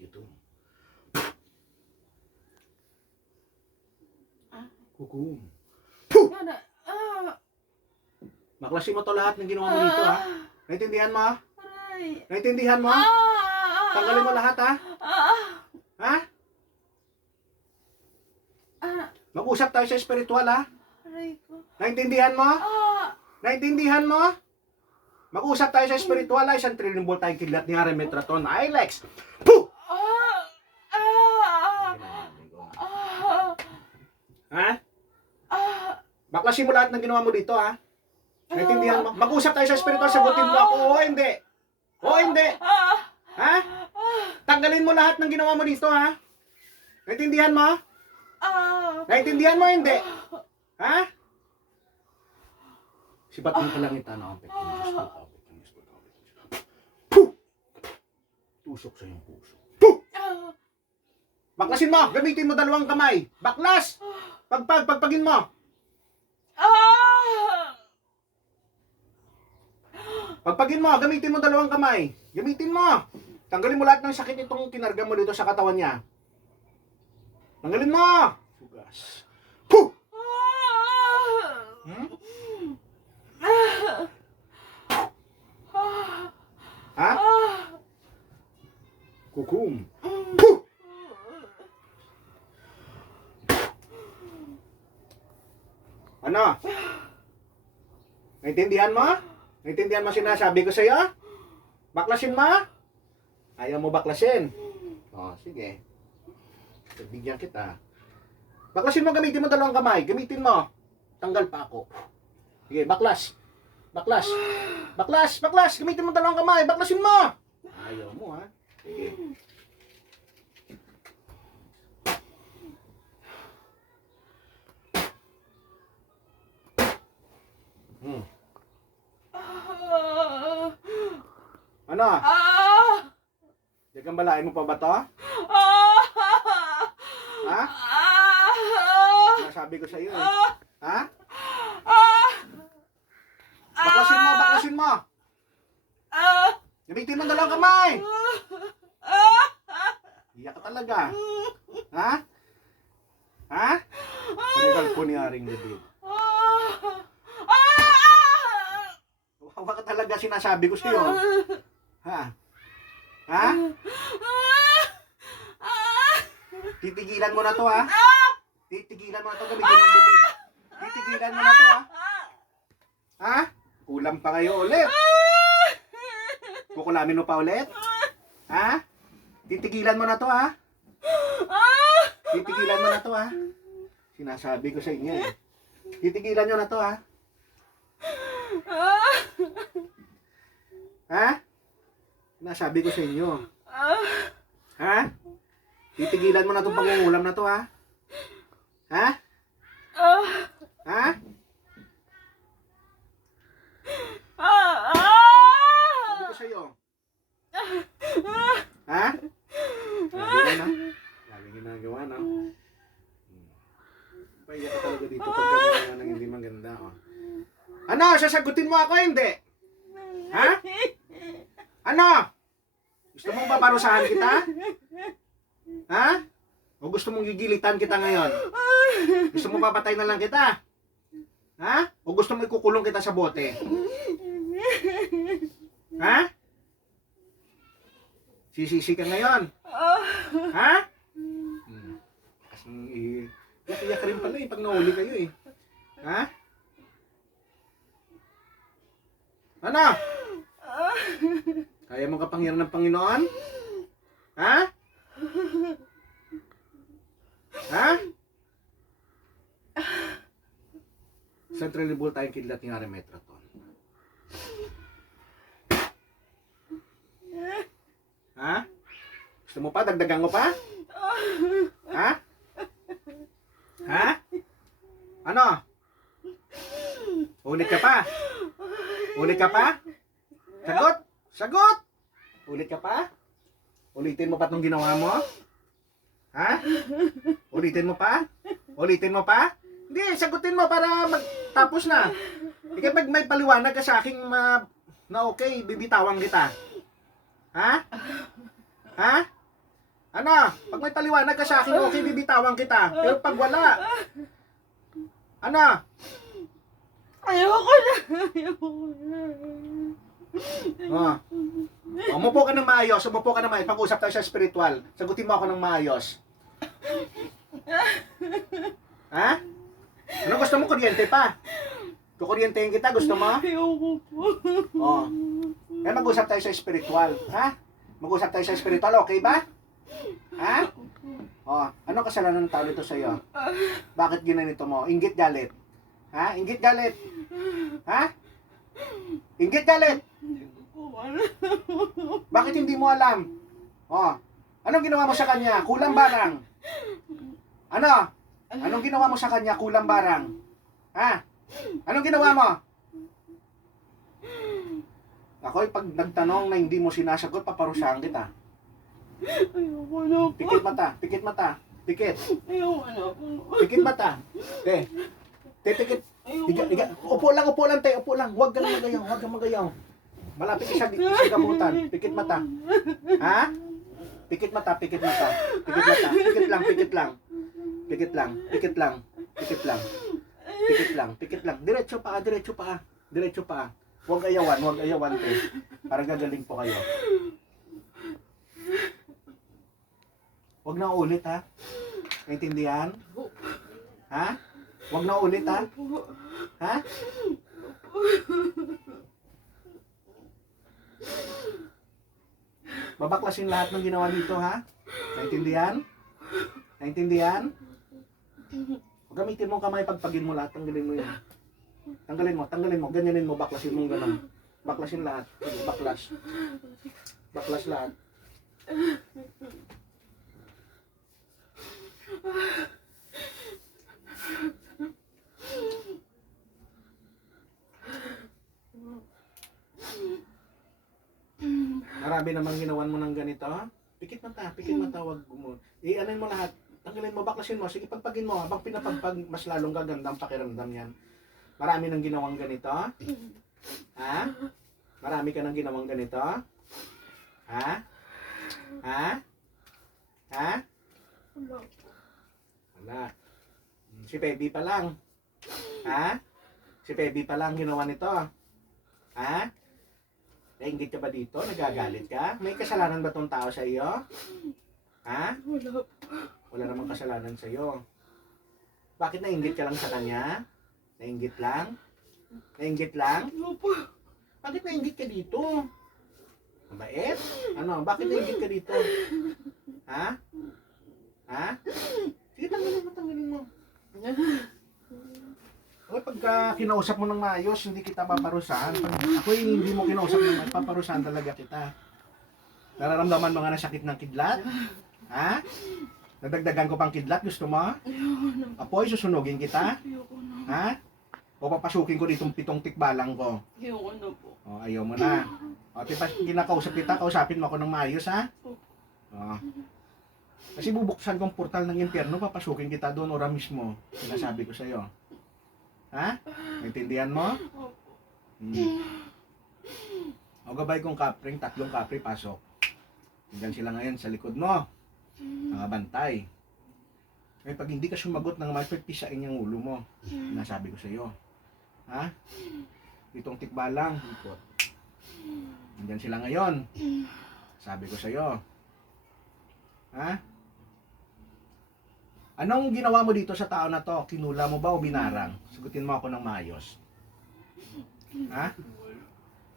Ito. Kukum. Ano? Baklasin mo to lahat ng ginawa mo dito, ha? Naintindihan mo? Aray. Naintindihan mo? Tanggalin mo lahat, ha? Ha? Mag-usap tayo sa espiritual, ha? Aray ko. Naintindihan mo? Naintindihan mo? Mag-usap tayo sa espiritual, ha? 1 trillion volt tayong kidlat ni Harry Metraton. Ilex! Puh! Ha? Baklasin mo lahat ng ginawa mo dito, ha? Naintindihan mo? Mag-usap tayo sa espiritual, sagutin mo ako. Oo, hindi. Oo, hindi. Ha? Tanggalin mo lahat ng ginawa mo dito, ha? Naintindihan mo? Naintindihan mo, hindi. Ha? Sibat mo kalangitan na ang pek ng Diyos ko. Puh! Tusok sa iyong puso. Puh! Baklasin mo! Gamitin mo 2 kamay. Baklas! Pagpagin mo. Pagpagin mo, gamitin mo 2 kamay. Gamitin mo. Tanggalin mo lahat ng sakit itong kinarga mo dito sa katawan niya. Tanggalin mo. Sugas. Puh! Hmm? Ha? Kukum. Puh! Ano? Naintindihan mo? Naintindihan mo sinasabi ko sa'yo? Baklasin mo? Ayaw mo baklasin? O, sige. Bigyan kita. Baklasin mo, gamitin mo 2 kamay. Gamitin mo. Tanggal pa ako. Sige, baklas. Baklas. Baklas, baklas. Gamitin mo 2 kamay. Baklasin mo. Ayaw mo, ha? Sige. Ano? Diyan balain mo pa ba to? Ha? Nasabi ko sa iyo, eh. Ha? Baklasin mo, baklasin mo. Gamitin mo 2 kamay. Iyak ka talaga. Ha? Ha? Panigal po ni Aring David. Huwag ka talaga sinasabi ko sa iyo. Ha? Ha? Titigilan mo na to, ha? Titigilan mo na to, gamitin ng bibig. Titigilan mo na to, ha? Ha? Kulam pa kayo ulit. Kukulamin mo pa ulit? Ha? Titigilan mo na to, ha? Titigilan mo na to, ha? Sinasabi ko sa inyo, eh. Titigilan nyo na to, ha? Ha? Sinasabi ko sa inyo. Ha? Titigilan mo na itong pangungulam na to, ha? Ha? Ha? Sabi ko sa'yo. Ha? Lagi na. Lagi ginagawa, no? Pahiya ka talaga dito pag gano'n ng hindi maganda, oh. Ano? Sasagutin mo ako, hindi? Ha? Ano? Gusto mong paparusahan kita? Ha? O gusto mong gigilitan kita ngayon? Gusto mong papatay na lang kita? Ha? O gusto mong ikukulong kita sa bote? Ha? Sisisi ka ngayon? Ha? Kasi iyak ka rin pala, eh pag nahuli kayo, eh. Ha? Ano? Kaya mo kapangyarihan ng Panginoon? Ha? Ha? Sa trilibul tayong kidlat ni Harry Metraton. Ha? Gusto mo pa? Dagdagan mo pa? Ha? Ha? Ano? Ulit ka pa? Ulit ka pa? Sagot? Sagot! Ulit ka pa? Ulitin mo pa itong ginawa mo? Ha? Ulitin mo pa? Ulitin mo pa? Hindi, sagutin mo para magtapos na. Ikaw pag may paliwanag ka sa aking na okay, bibitawan kita. Ha? Ha? Ano? Pag may paliwanag ka sa akin, okay, bibitawan kita. Pero pag wala, ano? Ayoko na. Ayoko na. Oh. Umupo ka ng maayos, umupo ka ng maayos. Pag-usap tayo sa spiritual. Sagutin mo ako ng maayos. Ha? Ano gusto mo? Kuryente pa? Kukuryentehin kita, gusto mo? Ayoko po. Oh. Eh, mag-usap tayo sa spiritual. Ha? Mag-usap tayo sa spiritual, okay ba? Ha? Oh, ano kasalanan ng tao nito sa'yo? Bakit ginanito mo? Inggit galit. Ha? Inggit galit. Ha? Inggit galit. Hindi ko po alam. Bakit hindi mo alam? Oh. Anong ginawa mo sa kanya? Kulang barang. Ano? Anong ginawa mo sa kanya? Kulang barang. Ha? Anong ginawa mo? Ako'y pag nagtanong na hindi mo sinasagot, paparusahan kita. Ayoko na po. Pikit mata, pikit mata, pikit. Ayoko na po. Pikit mata. Pikit. Higa. Upo lang, te, upo lang. Huwag kang magayaw, huwag kang magayaw. Malapit ka sa gamutan. Pikit mata. Ha? Pikit mata, pikit mata. Pikit mata. Pikit lang, pikit lang. Pikit lang, pikit lang. Pikit lang. Pikit lang, pikit lang. Diretso pa, diretso pa. Diretso pa. Huwag ayawan, te. Para gagaling po kayo. Huwag na ulit, ha? Naintindihan? Ha? Huwag na ulit, ha? Ha? Babaklasin lahat ng ginawa dito, ha? Naintindihan? Naintindihan? Gamitin mo ang kamay, pagpagin mo lahat, tanggalin mo yun. Tanggalin mo, ganyanin mo, baklasin mo gano'n. Baklasin lahat. Baklas. Baklas lahat. Marami namang ginawan mo ng ganito. Pikit mata, wag mo. Anin mo lahat. Tanggalin mo, baklasin mo. Sige, pagpagin mo. Habang pinapagpag, mas lalong gaganda ang pakiramdam yan. Marami nang ginawang ganito. Ha? Marami ka nang ginawang ganito. Ha? Ha? Ha? Wala po. Wala. Si Pebi pa lang. Ha? Si Pebi pa lang ginawa nito. Ha? Nainggit ka ba dito? Nagagalit ka? May kasalanan ba tong tao sa iyo? Ha? Wala po. Wala namang kasalanan sa iyo. Bakit nainggit ka lang sa kanya? Nainggit lang? Nainggit lang? Ano po? Bakit nainggit ka dito? Mabait? Ano? Bakit nainggit ka dito? Ha? Ha? Sige, tanggalin mo. Okay, pagka kinausap mo ng maayos, hindi kita paparusahan. Pag ako hindi mo kinausap ng maayos, paparusahan talaga kita. Nararamdaman mo nga na sakit ng kidlat? Ha? Nadagdagan ko pang kidlat, gusto mo? Ayoko na. Apoy, susunugin kita? Ayoko na. Ha? O papasukin ko ditong 7 tikbalang ko? Ayoko na po. O, ayaw mo na. O, tipa, kinakausap kita, kausapin mo ako ng maayos, ha? O. Kasi bubuksan kong portal ng impyerno, papasukin kita doon, ora mismo. Sinasabi ko sa'yo. Ha? Naintindihan mo? Opo. O, gabay kong kapring, 3 kapri, pasok. Hanggang sila ngayon sa likod mo. Mga bantay. Ngayon, pag hindi ka sumagot ng mapipisain yung ulo mo. Sinasabi ko sa'yo. Ha? Itong tikbalang, ikot. Hanggang sila ngayon. Sabi ko sa'yo. Ha? Anong ginawa mo dito sa tao na to? Kinula mo ba o binarang? Sagutin mo ako ng maayos. Ha?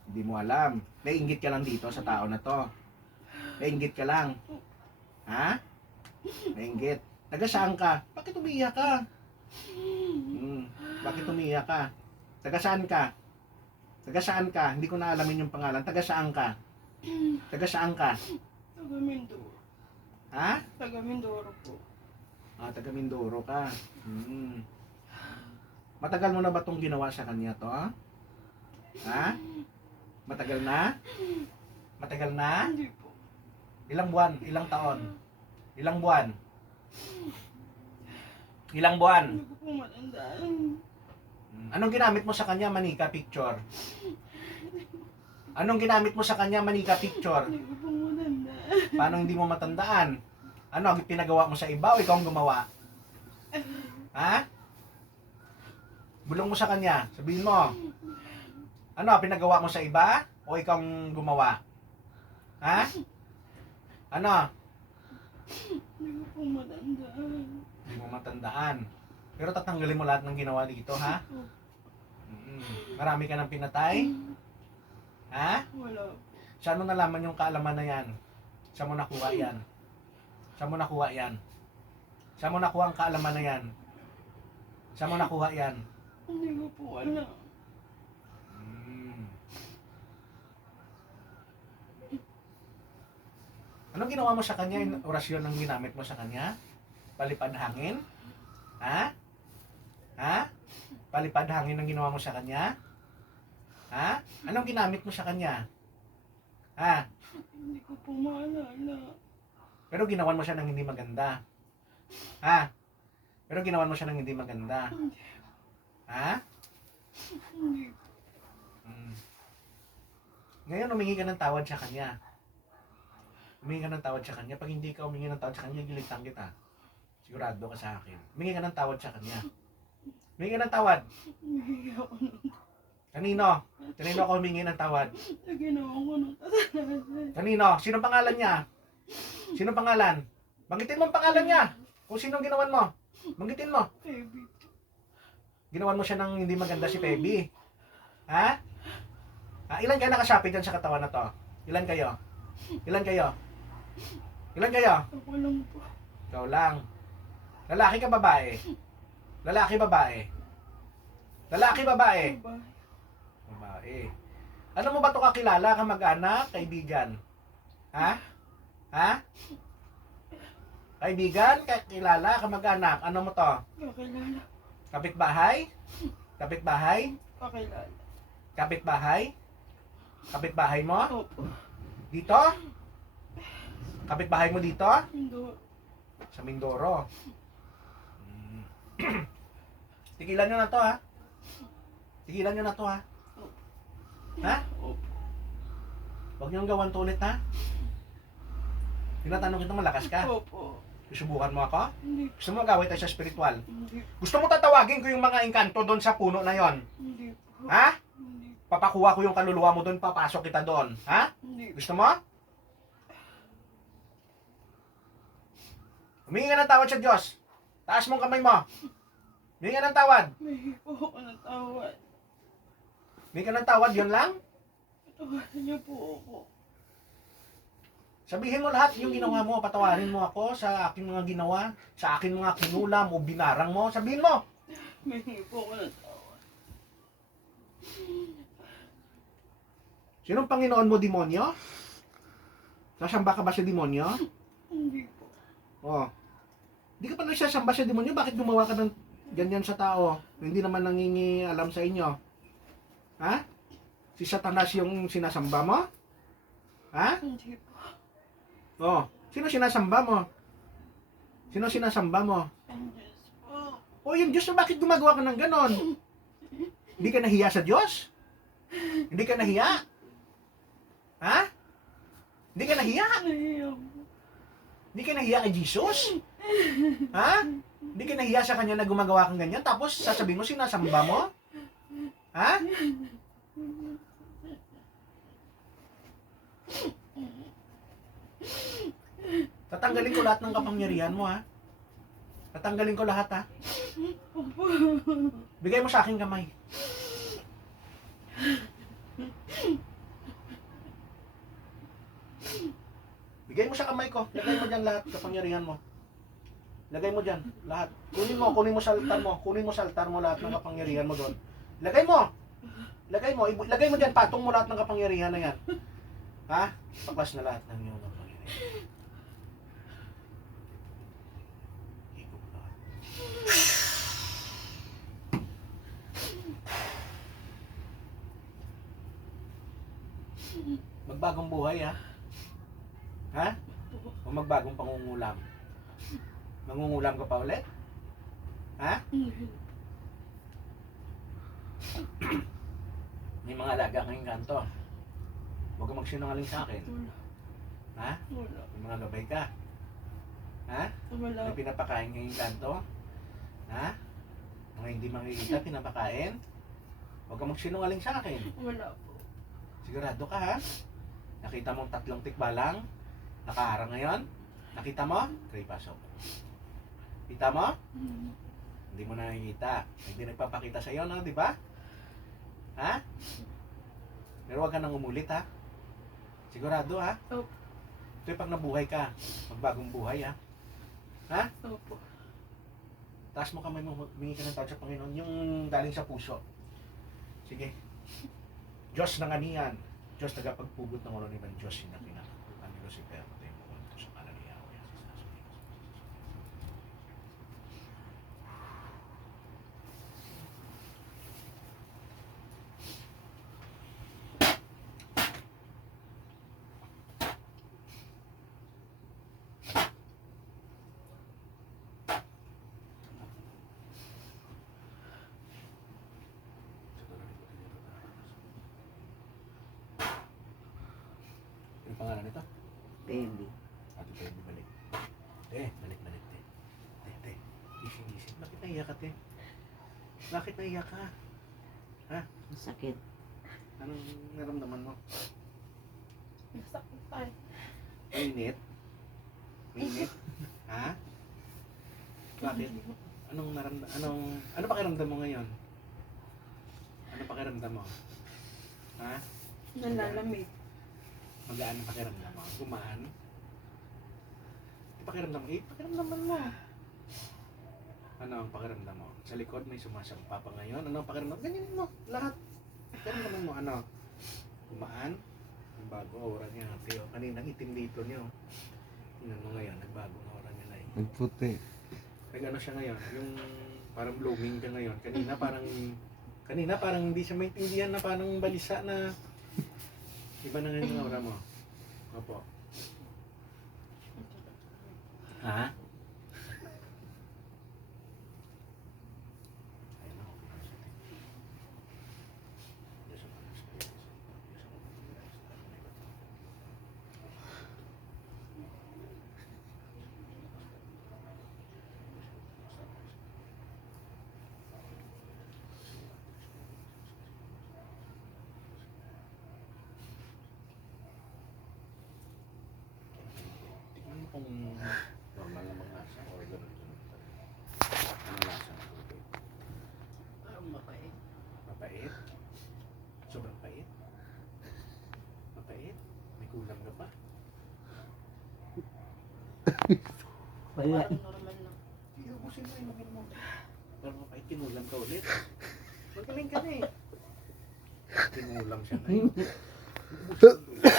Hindi mo alam. Nainggit ka lang dito sa tao na to. Nainggit ka lang. Ha? Nainggit. Taga saan ka? Bakit umiiyak ka? Bakit umiiyak ka? Taga saan ka? Taga saan ka? Hindi ko na alamin yung pangalan. Taga saan ka? Taga saan ka? Taga Mindoro. Ha? Taga Mindoro po. Taga Mindoro ka. Matagal mo na ba itong ginawa sa kanya to? Ha? Matagal na? Matagal na? Hindi po. Ilang buwan? Ilang taon? Ilang buwan? Ilang buwan? Hindi ko po matandaan. Anong ginamit mo sa kanya, manika picture? Anong ginamit mo sa kanya, manika picture? Hindi ko po matandaan. Paano hindi mo matandaan? Ano, pinagawa mo sa iba o ikaw ang gumawa? Ha? Bulong mo sa kanya. Sabihin mo. Ano, pinagawa mo sa iba o ikaw ang gumawa? Ha? Ano? Hindi ko po matandaan. Hindi mo matandaan. Pero tatanggalin mo lahat ng ginawa dito, ha? Marami ka ng pinatay? Ha? Wala po. Saan mo nalaman yung kaalaman na yan? Saan mo nakuha yan? Saan mo nakuha yan? Saan mo nakuha ang kaalaman na yan? Saan mo nakuha yan? Hindi ko po alam. Anong ginawa mo sa kanya? Yung orasyon ng ginamit mo sa kanya? Palipad hangin? Ha? Ha? Palipad hangin ang ginawa mo sa kanya? Ha? Anong ginamit mo sa kanya? Ha? Hindi ko po maalala. Pero ginawan mo siya ng hindi maganda. Ha? Pero ginawan mo siya ng hindi maganda. Ha? Hindi po. Ngayon, humingi ka ng tawad sa kanya. Humingi ka ng tawad sa kanya. Pag hindi ka humingi ng tawad sa kanya, gilitan kita. Sigurado ka sa akin. Humingi ka ng tawad sa kanya. Humingi ka ng tawad. Hindi ako nung Kanino? Kanino ako humingi ng tawad? ginawa ko ng kasalanan. Kanino? Sino pangalan niya? Sino pangalan? Banggitin mo ang pangalan niya. Kung sino ginawan mo. Banggitin mo. Baby. Ginawan mo siya ng hindi maganda si Pebby. Ha? Ilan kayo nakasapit dyan sa katawan na to? Ilan kayo? Ilan kayo? Ilan kayo? Ako lang po. Ikaw lang. Lalaki ka babae? Lalaki babae? Lalaki babae? Babae. Babae. Ano mo ba to kakilala? Kamag-anak? Kaibigan? Ha? Ha? Kaibigan? Kakilala? Kamag-anak? Ano mo to? Kakilala. Kapitbahay? Kapitbahay? Kakilala. Kapitbahay? Kapitbahay mo? Opo. Dito? Kapitbahay mo dito? Hindi. Sa Mindoro. Tigilan nyo na to, ha? Tigilan nyo na to, ha? Ha? Opo. Huwag nyo gawan to ulit, ha? Tinatanong kita, malakas ka? Opo. Susubukan mo ako? Hindi. Gusto mo gawin tayo sa spiritual? Hindi. Gusto mo tatawagin ko yung mga engkanto doon sa puno na yon? Hindi po. Ha? Hindi. Papakuha ko yung kaluluwa mo doon, papasok kita doon. Ha? Hindi. Gusto mo? Humingi ka ng tawad sa Diyos. Taas mong kamay mo. Humingi ka ng tawad. May po ako ng tawad. Humingi ka ng tawad, yun lang? Tawanan niyo po ako. Sabihin mo lahat yung ginawa mo, patawarin mo ako sa aking mga ginawa, sa aking mga kinulam o binarang mo. Sabihin mo. May po ako ng tawad. Sinong Panginoon mo, demonyo? Sasamba ka ba sa demonyo? Hindi po. Oh. Hindi ka pa nagsasamba sa demonyo, bakit gumawa ka ng ganyan sa tao? Hindi naman nangingi alam sa inyo. Ha? Si Satanas yung sinasamba mo? Ha? Hindi po. Oh. Sino sinasamba mo? Sino sinasamba mo? Ang Diyos po. Oh, yung Diyos, bakit gumagawa ka ng ganon? Hindi ka nahiya sa Diyos? Hindi ka nahiya? Ha? Hindi ka nahiya? Nahiya po. Hindi ka nahiya kay Jesus? Ha? Hindi ka nahiya sa kanya na gumagawa kang ganyan? Tapos sasabihin mo, sinasamba mo? Ha? Tatanggalin ko lahat ng kapangyarihan mo, ha? Tatanggalin ko lahat, ha? Opo. Bigay mo sa aking kamay. Bigay mo sa kamay ko. Lagay mo dyan lahat, kapangyarihan mo. Lagay mo dyan, lahat. Kunin mo sa altar mo. Kunin mo sa altar mo lahat ng kapangyarihan mo doon. Lagay mo. Lagay mo. Lagay mo dyan, patong mo lahat ng kapangyarihan na yan. Ha? Paklas na lahat ng iyong kapangyarihan. Ikot lahat. Magbagong buhay, ha? Ha? O magbagong pangungulam? Mangungulam ka pa ulit? Ha? May mga alaga kayong kanto. Huwag ka magsinungaling sa akin. Wala. Ha? Wala. May mga gabay ka. Wala May po. pinapakain ngayong kanto? Ha? Mga hindi makikita, pinapakain? Huwag kang magsinungaling sa akin. Wala po. Sigurado ka ha? Nakita mong 3 tikbalang? Nakaharang ngayon? Nakita mo? Okay, pasok. Kita mo? Hindi mo nakikita. Hindi nagpapakita sa'yo, no? Di ba? Ha? Pero huwag ka nang umulit, ha? Sigurado, ha? Opo. Ito pag nabuhay ka, magbagong buhay, ha? Ha? Opo. Taas mo kamay mo, humingi ka ng tawad sa Panginoon, yung galing sa puso. Sige. Diyos ng aniyan, Diyos tagapagpubot ng ulo ni man Diyos, sinakina. Ang Lucifer, patay mo ko sa kalan ni Yahweh. Ano pangalan nito? Baby. Ate Baby, balik. Balik. Gising. Bakit naiyak ka, te? Bakit naiyak ka? Sakit. Anong naramdaman mo? Nasakit tayo. Mainit? Ha? Bakit? Ano pakiramdam mo ngayon? Ano pakiramdam mo? Ha? Nalalamig. Magaan ang pakiramdam mo? Gumaan? Pakiramdam mo? Pakiramdaman mo. Ano ang pakiramdam mo? Sa likod may sumasampa pa ngayon. Ano ang pakiramdam? Ganyan mo. Lahat. Pakiramdaman mo ano? Gumaan? Ang bago aura niya. Teo, kaninang itim dito niyo. Tingnan mo ngayon. Nagbago ang aura niya na eh. Nagputi. Nag-ano siya ngayon? Yung parang blooming ka ngayon. Kanina parang hindi siya maintindihan na parang balisa na iba na ngayon ang aura mo. Opo. Ha? Ayun na, okay na siya. Diyos ang alas kayo. Diyos ang alas kayo. Tingnan mo kung normal na lasa or ganun. Ano lasa ng tubig? Parang mapait. Mapait? Sobrang pait? Mapait? May kulang ka pa? Wala. Parang normal lang. Iubusin mo, inumin mo. Pero mapait, kinulam ka ulit. Magaling ka na eh. Kinulam siya na eh. Iubusin mo ulit.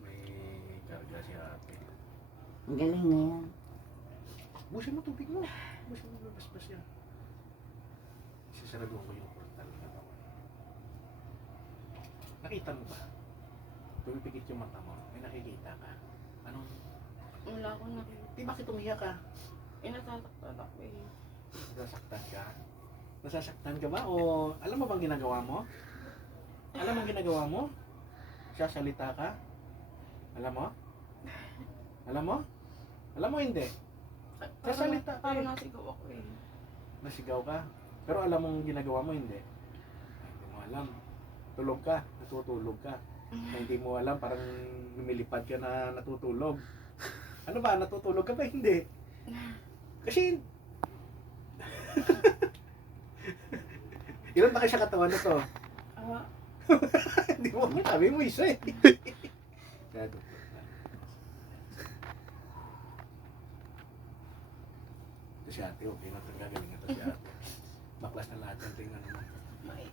May karga si ate. Ang galing na yan. Ubusin mo tubig mo. Ubusin mo, basbas yan. Sisarado ko yung portal na naman. Nakita mo ba? Pumipikit yung mata mo. May nakikita ka. Anong, Wala akong nakita. di bakit umiyak ka? Nasasaktan ako eh. Nasasaktan ka? Nasasaktan ka ba? O alam mo bang ginagawa mo? Alam mo ang ginagawa mo? Sasalita ka? Alam mo? Alam mo? Alam mo hindi? Sasalita ka Parang eh. nasigaw ako eh. Nasigaw ka? Pero alam mo ang ginagawa mo hindi? Ay, hindi mo alam. Tulog ka, natutulog ka. Na hindi mo alam, parang lumilipad ka na natutulog. Ano ba, natutulog ka ba? Hindi. Kasi, ilan ba kayo sa katawan na to? Ah, Hindi mo, sabi mo isa eh. Kaya ito si ate, okay na ito, gagaling na ito si ate. Baklas na lahat ng tingnan mo. mait.